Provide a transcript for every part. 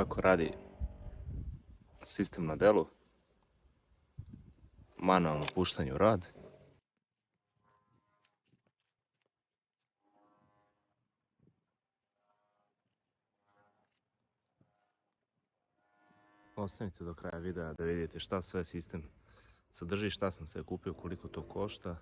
kako radi sistem na delu, manualno puštanje u rad. Ostanite do kraja videa da vidite šta sve sistem sadrži, šta sam sve kupio, koliko to košta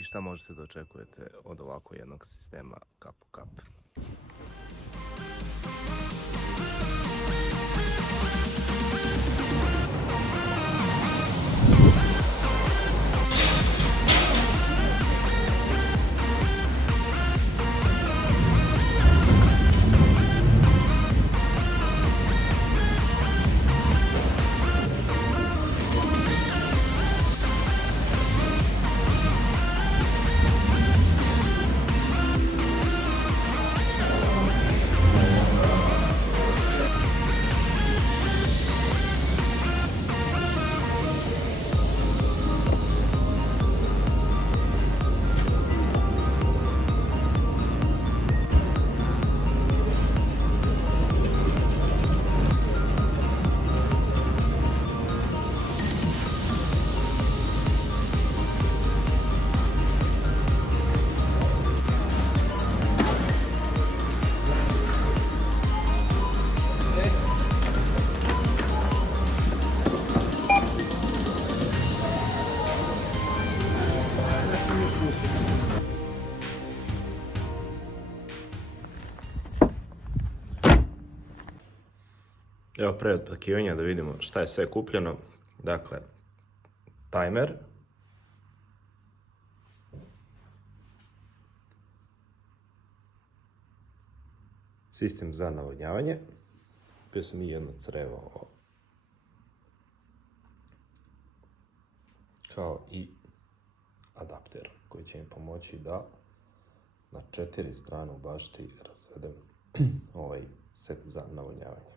i šta možete da očekujete od ovako jednog sistema kap po kap. Evo pre otpakivanja da vidimo šta je sve kupljeno. Dakle, tajmer, sistem za navodnjavanje, kupio sam i jedno crevo, kao i adapter koji će mi pomoći da na 4 strane u bašti razvedem ovaj set za navodnjavanje.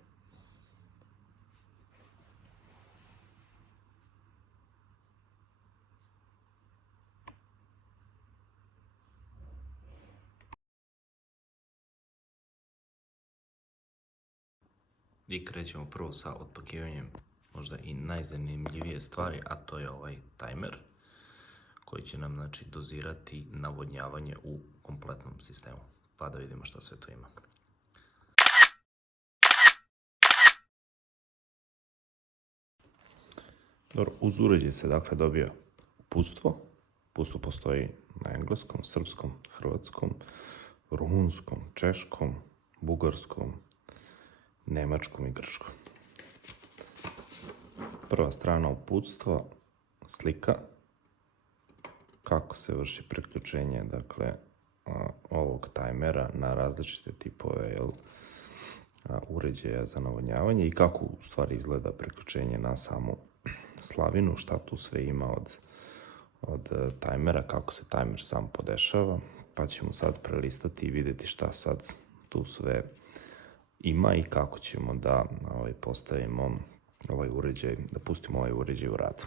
I krećemo prvo sa otpakivanjem možda i najzanimljivije stvari, a to je ovaj tajmer koji će nam dozirati navodnjavanje u kompletnom sistemu. Pa da vidimo šta sve to ima. Dobro, uz uređaj se dobija uputstvo. Uputstvo postoji na engleskom, srpskom, hrvatskom, rumunskom, češkom, bugarskom, nemačkom i grčkom. Prva strana uputstva, slika, kako se vrši priključenje ovog tajmera na različite tipove uređaja za navodnjavanje i kako u stvari izgleda priključenje na samu slavinu, šta tu sve ima od tajmera, kako se tajmer sam podešava, pa ćemo sad prelistati i vidjeti šta sad tu sve ima i kako ćemo da postavimo ovaj uređaj, da pustimo ovaj uređaj u rad.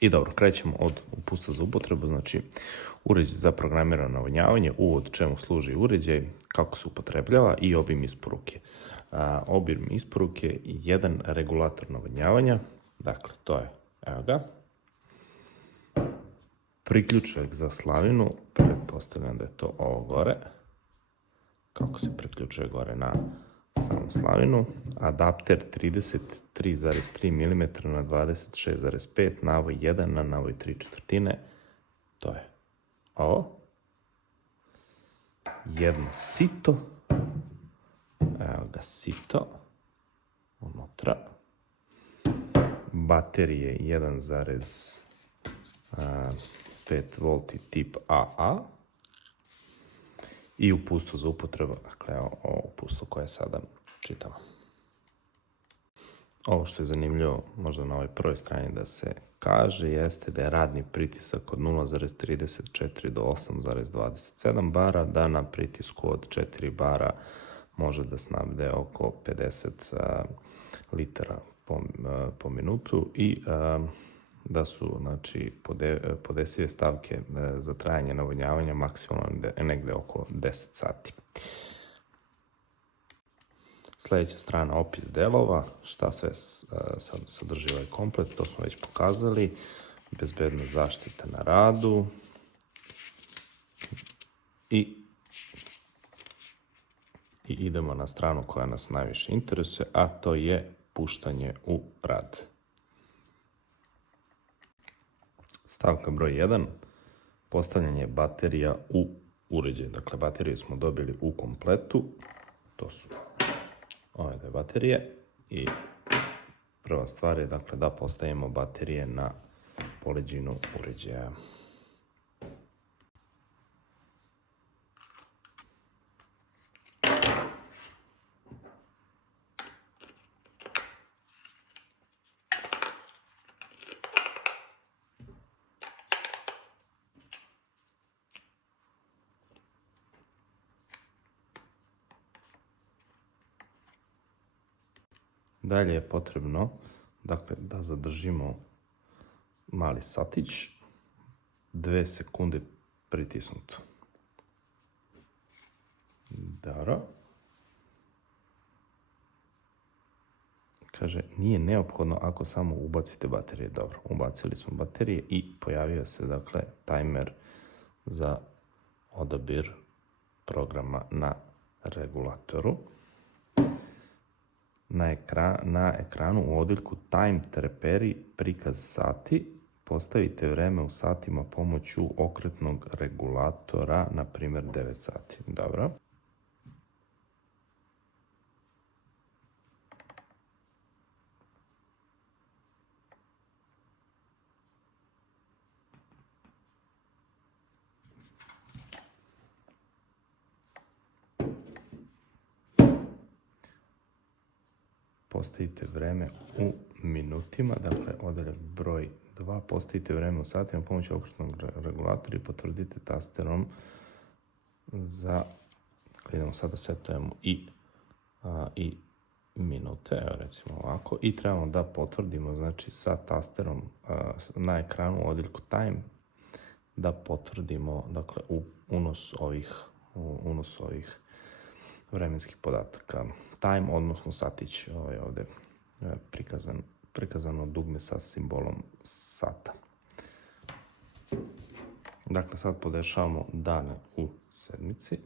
I dobro, krećemo od uputstva za upotrebu, znači uređaj za programirano navodnjavanje, uvod čemu služi uređaj, kako se upotrebljava i obim isporuke. Obim isporuke je jedan regulator navodnjavanja, dakle to je, evo ga, priključak za slavinu, pretpostavljam da je to ovo gore, kako se priključuje gore na samu slavinu, adapter 33,3 mm na 26,5, navoj 1 na navoj 3/4, to je ovo, jedno sito, evo ga sito, unutra, baterije 1,5 V tip AA, i uputstvo za upotrebu, dakle ovo uputstvo koje sada čitamo. Ovo što je zanimljivo možda na ovoj prvoj strani da se kaže jeste da je radni pritisak od 0,34 do 8,27 bara, da na pritisku od 4 bara može da snabde oko 50 litara po minutu i da su znači, podesive stavke za trajanje navodnjavanja maksimalno negde oko 10 sati. Sljedeća strana, opis delova, šta sve sadrži ovaj komplet, to smo već pokazali. Bezbednost zaštite na radu i idemo na stranu koja nas najviše interesuje, a to je puštanje u rad. Stavka broj 1, postavljanje baterija u uređaj. Dakle, baterije smo dobili u kompletu, to su ove dve baterije i prva stvar je dakle, da postavimo baterije na poleđinu uređaja. Dalje je potrebno dakle, da zadržimo mali satić 2 sekunde pritisnuto. Dobro. Kaže, nije neophodno ako samo ubacite baterije. Dobro, ubacili smo baterije i pojavio se dakle tajmer za odabir programa na regulatoru. Na ekranu u odjeljku Time treperi prikaz sati postavite vreme u satima pomoću okretnog regulatora, na primjer 9 sati. Dobro. Postavite vreme u minutima, dakle odeljak broj 2, postavite vreme u satima pomoću okretnog regulatora i potvrdite tasterom za, dakle idemo sada setujemo i minute, evo recimo ovako, i trebamo da potvrdimo, znači sa tasterom na ekranu u odjeljku Time, da potvrdimo, dakle, unos ovih vremenskih podataka. Time, odnosno satić, ovaj ovde prikazano dugme sa simbolom sata. Dakle, sad podešavamo dane u sedmici,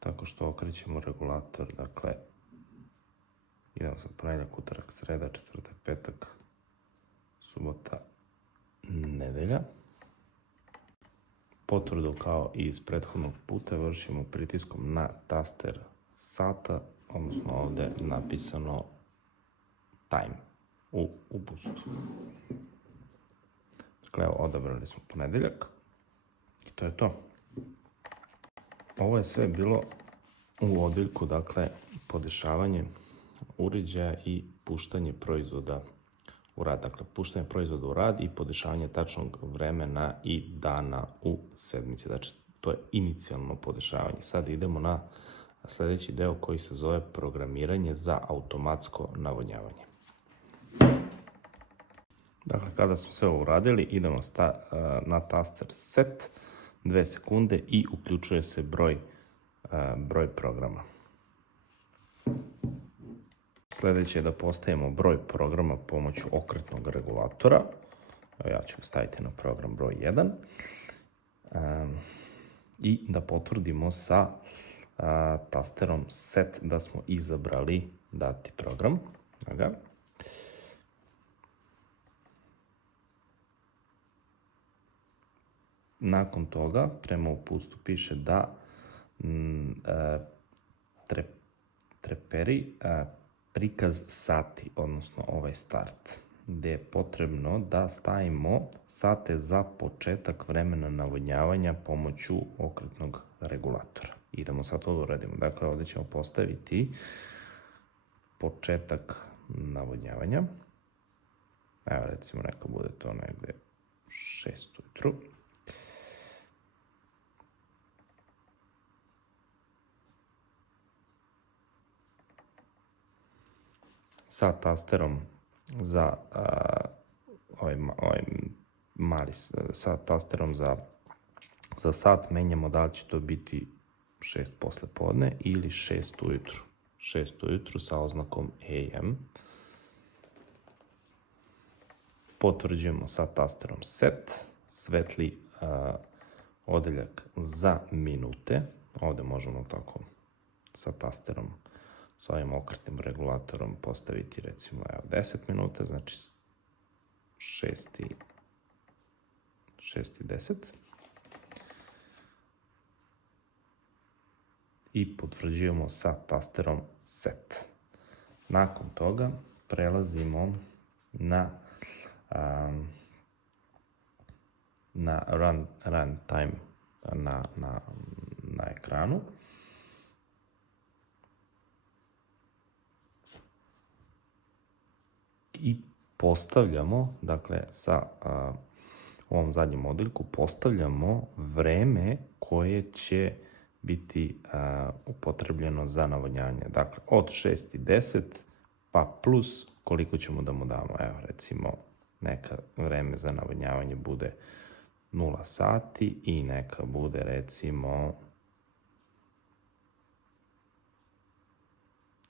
tako što okrećemo regulator, dakle, idemo sad ponedjeljak, utorak, sreda, četvrtak, petak, subota, nedelja. Potvrdu kao i iz prethodnog puta vršimo pritiskom na taster sata, odnosno ovde napisano time u boostu. Dakle, evo, odabrali smo ponedeljak i to je to. Ovo je sve bilo u odjeljku, dakle, podešavanje uređaja i puštanje proizvoda u rad. Dakle, puštanje proizvoda u rad i podešavanje tačnog vremena i dana u sedmici. Znači, to je inicijalno podešavanje. Sad idemo na sljedeći deo koji se zove programiranje za automatsko navodnjavanje. Dakle, kada smo sve ovo uradili, idemo na taster set, 2 sekunde i uključuje se broj programa. Sljedeće je da postavimo broj programa pomoću okretnog regulatora. Ja ću staviti na program broj 1. I da potvrdimo sa tasterom set da smo izabrali dati program. Nakon toga, prema uputstvu piše da treperi prikaz sati, odnosno ovaj start, gde je potrebno da stavimo sate za početak vremena navodnjavanja pomoću okretnog regulatora. Idemo sad to da uradimo. Dakle, ovdje ćemo postaviti početak navodnjavanja. Evo, recimo, neka bude to negde 6 ujutru. Sa tasterom za ovaj mali sa tasterom za sat menjamo da li će to biti 6 posle podne ili 6 ujutru. 6 ujutru sa oznakom AM. Potvrđujemo sa tasterom set, svetli odeljak za minute. Ovde možemo tako sa tasterom, sa ovim okretnim regulatorom postaviti recimo 10 minuta, znači 6:10. I potvrđujemo sa tasterom set. Nakon toga prelazimo na run time na ekranu. I postavljamo, dakle, sa ovom zadnjem odeljku postavljamo vreme koje će biti upotrebljeno za navodnjavanje. Dakle, od 6:10 pa plus koliko ćemo da mu damo. Evo, recimo, neka vreme za navodnjavanje bude 0 sati i neka bude, recimo,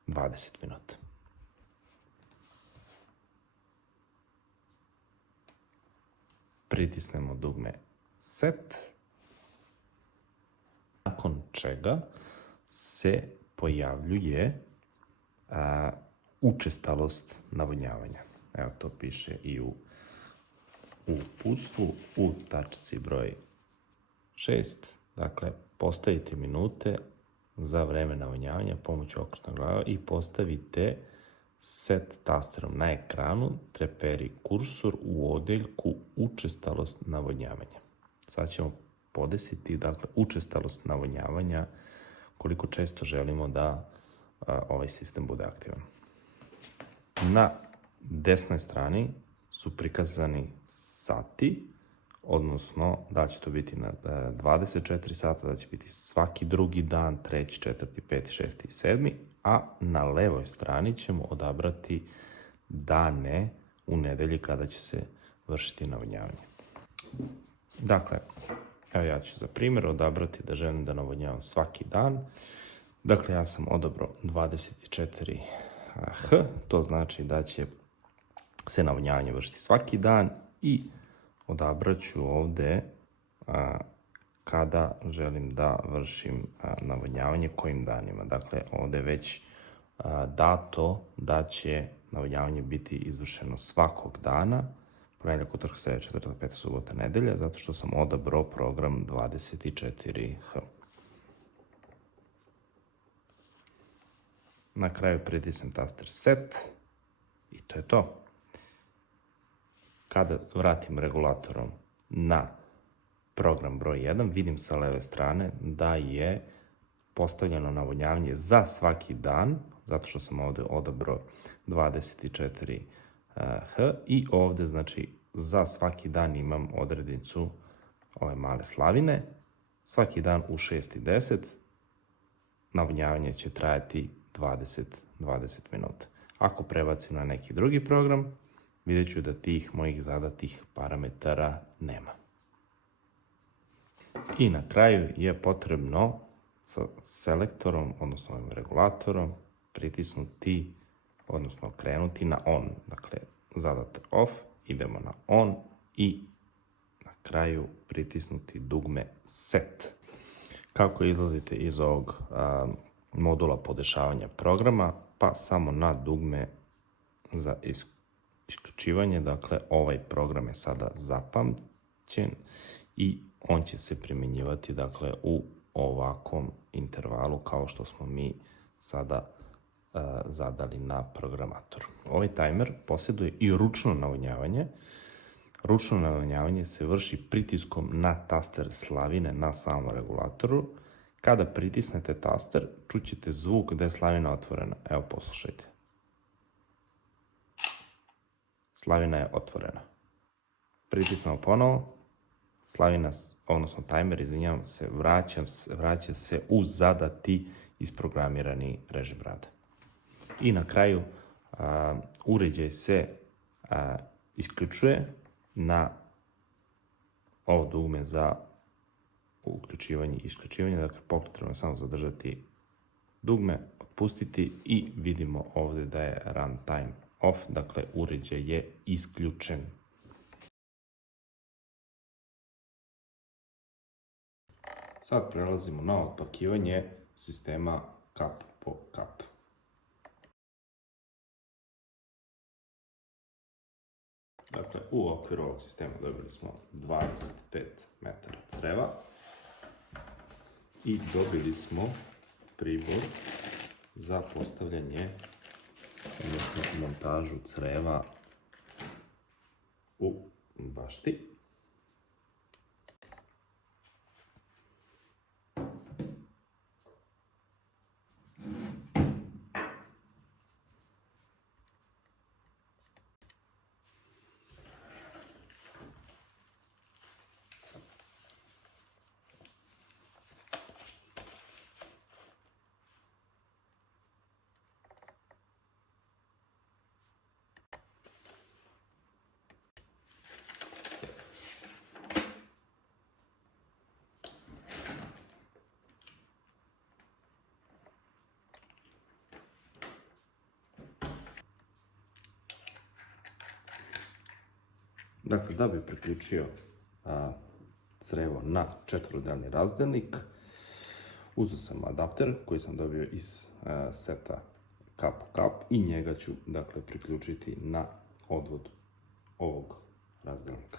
20 minuta. Pritisnemo dugme set, nakon čega se pojavljuje učestalost navodnjavanja. Evo, to piše i u uputstvu u tačci broj 6. Dakle, postavite minute za vreme navodnjavanja pomoću okretnog glava i postavite set tasterom na ekranu, treperi kursor u odeljku učestalost navodnjavanja. Sad ćemo podesiti, dakle, učestalost navodnjavanja, koliko često želimo da ovaj sistem bude aktivan. Na desnoj strani su prikazani sati, odnosno da će to biti na 24 sata, da će biti svaki drugi dan, 3., 4., 5., 6. i 7., a na levoj strani ćemo odabrati dane u nedelji kada će se vršiti navodnjavanje. Dakle, evo ja ću za primjer odabrati da želim da navodnjavam svaki dan. Dakle, ja sam odabrao 24H, to znači da će se navodnjavanje vršiti svaki dan i odabrat ću ovde kada želim da vršim navodnjavanje, kojim danima. Dakle, ovde je već dato da će navodnjavanje biti izvršeno svakog dana, ponedjeljak, utorak, sreda, četvrtak, petak, subota, nedelja, zato što sam odabrao program 24H. Na kraju pritisnem taster set i to je to. Kada vratim regulatorom na program broj 1, vidim sa leve strane da je postavljeno navodnjavanje za svaki dan, zato što sam ovde odabrao 24H i ovde, znači, za svaki dan imam odrednicu ove male slavine. Svaki dan u 6:10 navodnjavanje će trajati 20 minuta. Ako prebacim na neki drugi program, vidjet ću da tih mojih zadatih parametara nema. I na kraju je potrebno sa selektorom, odnosno ovim regulatorom, pritisnuti, odnosno krenuti na on. Dakle, zadato off, idemo na on i na kraju pritisnuti dugme set. Kako izlazite iz ovog modula podešavanja programa? Pa samo na dugme za isključivanje. Dakle, ovaj program je sada zapamćen i on će se primjenjivati, dakle, u ovakvom intervalu kao što smo mi sada zadali na programatoru. Ovaj tajmer posjeduje i ručno navodnjavanje. Ručno navodnjavanje se vrši pritiskom na taster slavine na samom regulatoru. Kada pritisnete taster, čućete zvuk da je slavina otvorena. Evo, poslušajte. Slavina je otvorena. Pritisnemo ponovo. Slavina, odnosno tajmer, izvinjavam se, vraća se u zadati isprogramirani režim rada. I na kraju uređaj se isključuje na ovo dugme za uključivanje i isključivanje. Dakle, potrebno je samo zadržati dugme, otpustiti i vidimo ovdje da je runtime off, dakle uređaj je isključen. Sad prelazimo na otpakivanje sistema kap po kap. Dakle, u okviru ovog sistema dobili smo 25 metara creva i dobili smo pribor za postavljanje, odnosno montažu creva u bašti. Dakle, da bi priključio crevo na četvorodelni razdelnik, uzeo sam adapter koji sam dobio iz seta kap po kap i njega ću, dakle, priključiti na odvod ovog razdelnika.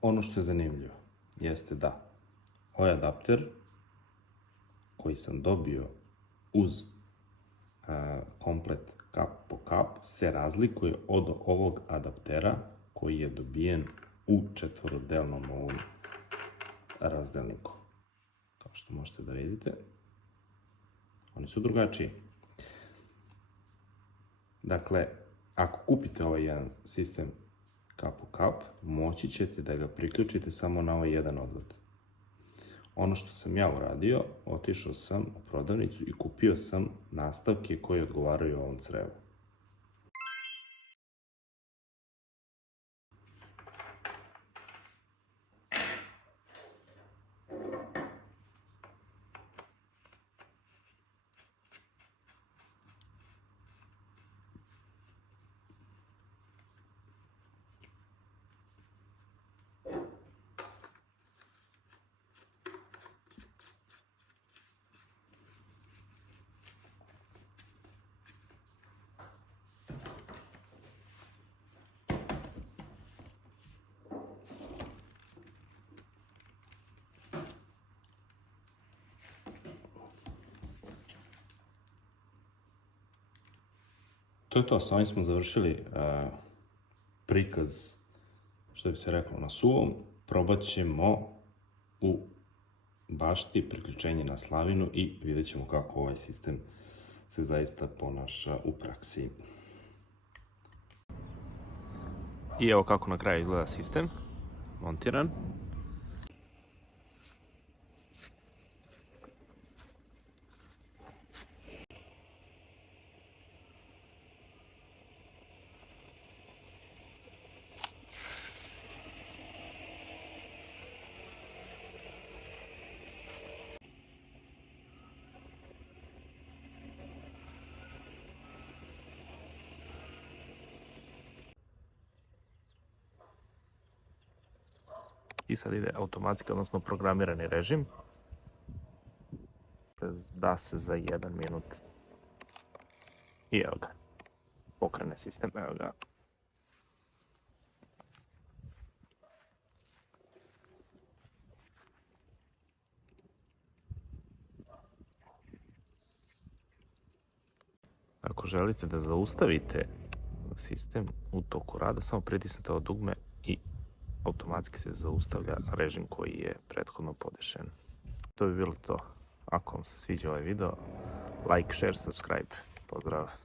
Ono što je zanimljivo jeste da ovaj adapter koji sam dobio uz komplet kap po kap se razlikuje od ovog adaptera koji je dobijen u četvorodelnom ovom razdelniku. Kao što možete da vidite, oni su drugačiji. Dakle, ako kupite ovaj jedan sistem kap po kap, moći ćete da ga priključite samo na ovaj jedan odvod. Ono što sam ja uradio, otišao sam u prodavnicu i kupio sam nastavke koje odgovaraju ovom crevu. To je to, s ovim smo završili prikaz, što bi se reklo, na suvom. Probat ćemo u bašti priključenje na slavinu i vidjet ćemo kako ovaj sistem se zaista ponaša u praksi. I evo kako na kraju izgleda sistem, montiran. I sad ide automatski, odnosno programirani režim. Da se za 1 minut. I evo ga. Pokrene sistem, evo ga. Ako želite da zaustavite sistem u toku rada, samo pritisnete ovo dugme i automatski se zaustavlja režim koji je prethodno podešen. To bi bilo to. Ako vam se sviđa ovaj video, like, share, subscribe. Pozdrav!